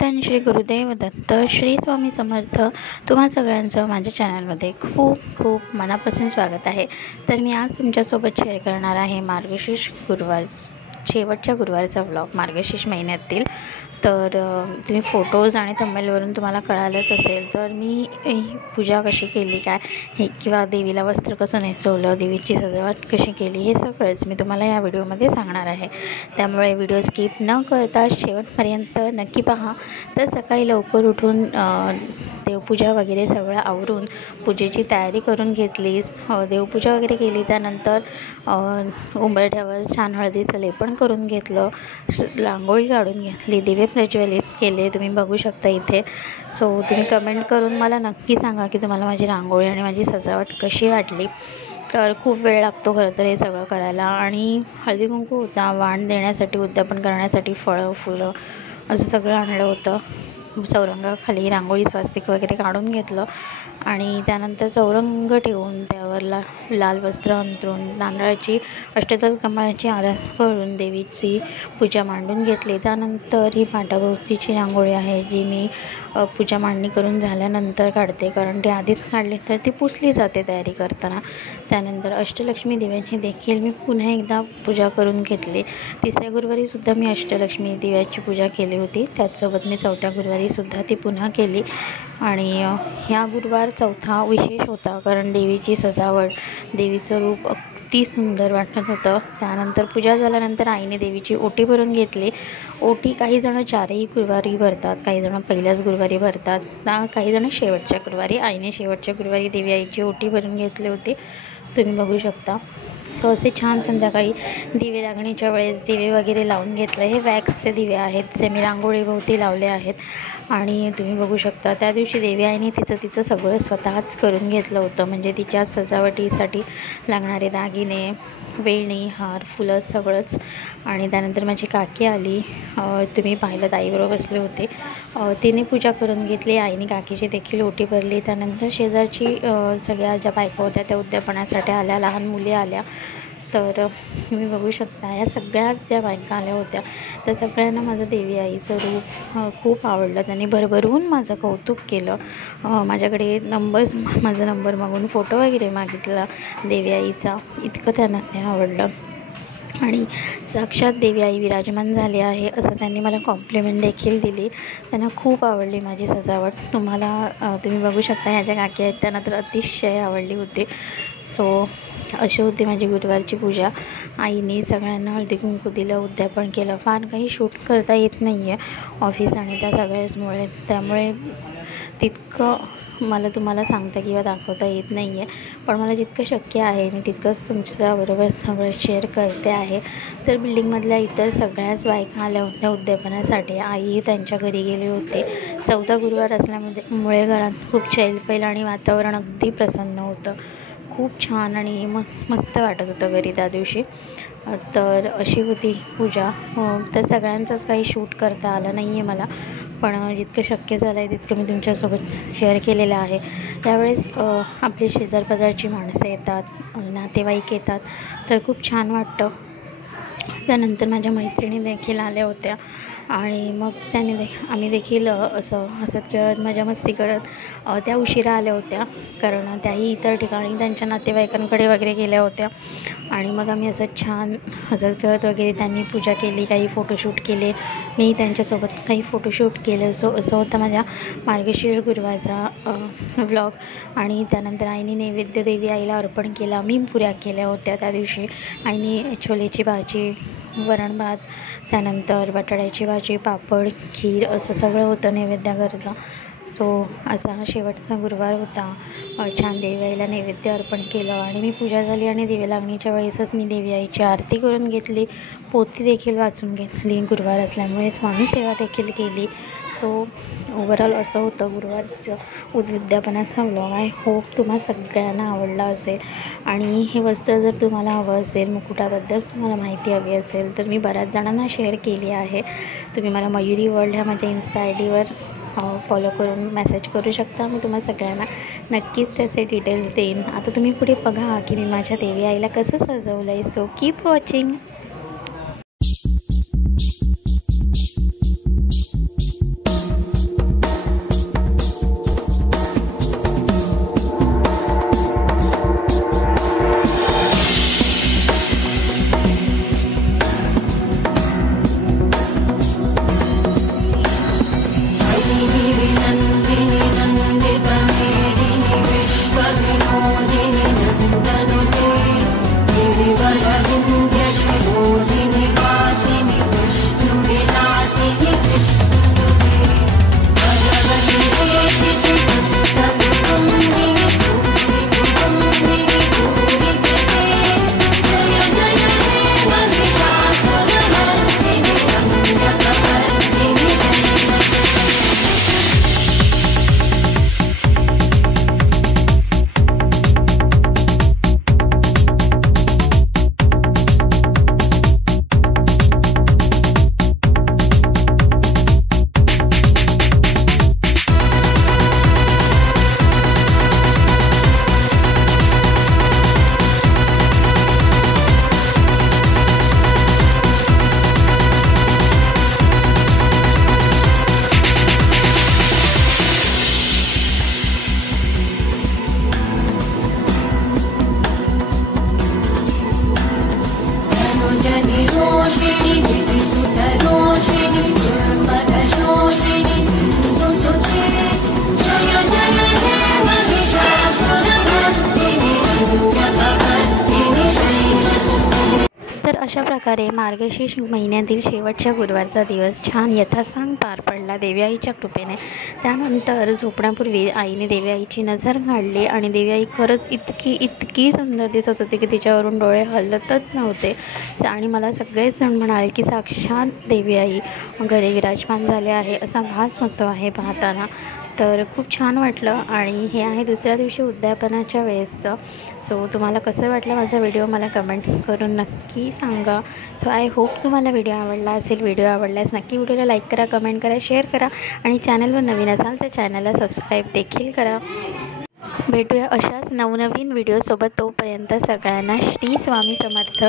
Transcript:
चिंतन श्री गुरुदेव दत्त श्री स्वामी समर्थ। तुम्हा सगळ्यांचं माझ्या चॅनलमध्ये खूप खूप मनापासून स्वागत आहे। तर मी आज तुमच्यासोबत शेअर करणार आहे मार्गशीर्ष गुरुवार, शेवटच्या गुरुवारचा व्लॉग मार्गशीर्ष महिन्यातील। तर तुम्ही फोटोज आणि थंबनेलवरून तुम्हाला कळालंच असेल, तर मी पूजा कशी केली काय हे, किंवा देवीला वस्त्र कसं नेसवलं, देवीची सजावट कशी केली, हे सगळंच मी तुम्हाला या व्हिडिओमध्ये सांगणार आहे। त्यामुळे व्हिडिओ स्किप न करता शेवटपर्यंत नक्की पहा। तर सकाळी लवकर उठून देवपूजा वगैरे सगळं आवरून पूजेची तयारी करून घेतली। देवपूजा वगैरे केली, त्यानंतर उंबरठ्यावर छान हळदीचं लेपन करून घेतलं, रांगोळी काढून घेतली, दिवे प्रज्वलित केले, तुम्ही बघू शकता इथे। सो तुम्ही कमेंट करून मला नक्की सांगा की तुम्हाला माझी रांगोळी आणि माझी सजावट कशी वाटली। तर खूप वेळ लागतो खरं तर हे सगळं करायला, आणि हळदी कुंकू होता, वाण देण्यासाठी, उद्यापन करण्यासाठी फळं फुलं असं सगळं आणलं होतं। चौरंगाखाली रांगोळी स्वास्तिक वगैरे काढून घेतलं, आणि त्यानंतर चौरंग ठेवून त्यावर लाल वस्त्र अंथरून नारळाची अष्टदल कमळाची आरास करून देवीची पूजा मांडून घेतली। त्यानंतर ही पाटाभोवतीची रांगोळी आहे जी मी पूजा मांडणी करून झाल्यानंतर काढते, कारण ती आधीच काढली तर ती पुसली जाते तयारी करताना। त्यानंतर अष्टलक्ष्मी दिव्याची देखील मी पुन्हा एकदा पूजा करून घेतली। तिसऱ्या गुरुवारीसुद्धा मी अष्टलक्ष्मी दिव्याची पूजा केली होती, त्याचसोबत मी चौथ्या गुरुवारीसुद्धा ती पुन्हा केली। आणि ह्या गुरुवार चौथा विशेष होता, कारण देवीची सजावट, देवीचं रूप अगदी सुंदर वाटत होतं। त्यानंतर पूजा झाल्यानंतर आईने देवीची ओटी भरून घेतली। ओटी काही जण चारही गुरुवारी भरतात, काही जण पहिल्याच गुरुवारी भरतात, काही जण शेवटच्या गुरुवारी। आईने शेवटच्या गुरुवारी देवी आईची ओटी भरून घेतली होती, तुम्ही बघू शकता। सो असे छान संध्याकाळी दिवे लागणीच्या वेळेस दिवे वगैरे लावून घेतले। हे वॅक्सचे दिवे आहेत जे मी रांगोळीभोवती लावले आहेत, आणि तुम्ही बघू शकता त्या दिवशी देवी आईने तिचं सगळं स्वतःच करून घेतलं होतं, म्हणजे तिच्या सजावटीसाठी लागणारे दागिने, वेणी, हार, फुलं सगळंच। आणि त्यानंतर माझी काकी आली, तुम्ही पाहिलं ताईबरोबर बसले होते, तिने पूजा करून घेतली। आईने काकीची देखील ओटी भरली। त्यानंतर शेजारची सगळ्या ज्या बायका होत्या त्या उद्यापनासाठी आल्या, लहान मुली आल्या। तर तुम्ही बघू शकता या सगळ्याच ज्या बायका आल्या होत्या त्या सगळ्यांना माझं देवी आईचं रूप खूप आवडलं। त्यांनी भरभरून माझं कौतुक केलं, माझ्याकडे माझा नंबर मागून फोटो वगैरे मागितला देवी आईचा, इतकं त्यांना ते आवडलं। आणि साक्षात देवी आई विराजमान झाली आहे असं त्यांनी मला कॉम्प्लिमेंट देखील दिली। त्यांना खूप आवडली माझी सजावट। तुम्ही बघू शकता ह्या ज्या काकी आहेत त्यांना तर अतिशय आवडली होती। सो अशी होती माझी गुरुवारची पूजा। आईने सगळ्यांना हळदी कुंकू दिलं, उद्यापन केलं। फार काही शूट करता येत नाही आहे ऑफिस आणि त्या सगळ्याचमुळे, त्यामुळे तितकं मला तुम्हाला सांगता किंवा दाखवता येत नाही आहे, पण मला जितकं शक्य आहे मी तितकंच तुमच्याबरोबर सगळं शेअर करते आहे। तर बिल्डिंगमधल्या इतर सगळ्याच बायका आल्या होत्या उद्यापनासाठी, आई त्यांच्या घरी गेले होते। चौथा गुरुवार असल्यामुळे घरात खूप चैलपैल आणि वातावरण अगदी प्रसन्न होतं, खूप छान आणि मस्त वाटत होतं घरी त्या दिवशी। तर अशी होती पूजा। तर सगळ्यांचंच काही शूट करता आलं नाही आहे मला, पण जितकं शक्य झालं आहे तितकं मी तुमच्यासोबत शेअर केलेलं आहे। त्यावेळेस आपली शेजारपाजारची माणसं येतात, नातेवाईक येतात, तर खूप छान वाटतं। त्यानंतर माझ्या मैत्रिणी देखील आल्या होत्या, आणि मग आम्ही देखील असं हसत खेळत मजा मस्ती करत त्या उशिरा आल्या होत्या, कारण त्याही इतर ठिकाणी त्यांच्या नातेवाईकांकडे वगैरे गेल्या होत्या। आणि मग आम्ही असं छान हसत खेळत वगैरे त्यांनी पूजा केली, काही फोटोशूट केले, मी त्यांच्यासोबत काही फोटोशूट केलं। सो असं होतं माझ्या मार्गशीर्ष गुरुवारचा व्लॉग। आणि त्यानंतर आईने नैवेद्य देवी आईला अर्पण केला, मी पुऱ्या केल्या होत्या त्या दिवशी। आईने छोलेची भाजी, वरण भात, त्यानंतर बटाट्याची भाजी, पापड, खीर असं सगळं होतं नैवेद्याकरता। सो असा हा शेवटचा गुरुवार होता। छान देवी आईला नैवेद्य अर्पण केलं, आणि मी पूजा झाली आणि दिवे लागणीच्या वेळेसच मी देवी आईची आरती करून घेतली, पोथी देखील वाचून घेतली, गुरुवार असल्यामुळे स्वामी सेवा देखील केली। सो ओव्हरऑल असं होतं गुरुवारचं उद्यापनाचा व्लॉग। आय होप तुम्हा सगळ्यांना आवडला असेल। आणि हे वस्त्र जर तुम्हाला हवं असेल, मुकुटाबद्दल तुम्हाला माहिती हवी असेल, तर मी बऱ्याच जणांना शेअर केली आहे। तुम्ही मला मयुरी वर्ल्ड ह्या माझ्या इन्स्टा आयडीवर फॉलो करून मेसेज करू शकता, मी तुम्हाला सगळ्यांना नक्कीच त्याचे डिटेल्स देईन। आता तुम्ही पुढे बघा की मी माझ्या देवी आईला कसं सजवलं आहे। So keep watching. रोषिणि दितिसुतरोषिणि दुर्मदशोषिणि सिन्धुसुते जय जय हे महिषासुरमर्दिनि दुर्गभवर्दिनि शैलसुते। तर अशा प्रकारे मार्गशीर्ष महिन्यातील शेवटच्या गुरुवारचा दिवस छान यथासांग पार पडला देवी आईच्या कृपेने। त्यानंतर झोपण्यापूर्वी आईने देवी आईची नजर काढली आणि देवी आई खरंच इतकी सुंदर दिसत होती की तिच्यावरून डोळे हलतच नव्हते आणि मला सगळेच जण म्हणाले की साक्षात देवी आई घरी विराजमान झाले आहे असा भास होतो आहे पाहताना। तर खूप छान वाटलं आणि हे आहे दुसऱ्या दिवशी उद्यापनाच्या वेळेसचं। सो तुम्हाला कसं वाटलं माझा व्हिडिओ मला कमेंट करून नक्की सांगा। सो आय होप तुम्हाला व्हिडिओ आवडला असेल। व्हिडिओ आवडल्यास नक्की व्हिडिओला लाईक करा, कमेंट करा, शेअर करा आणि चॅनलवर नवीन असाल तर चॅनलला सबस्क्राईब देखील करा। भेटूया अशाच नवनवीन व्हिडिओसोबत, तोपर्यंत सगळ्यांना श्री स्वामी समर्थ।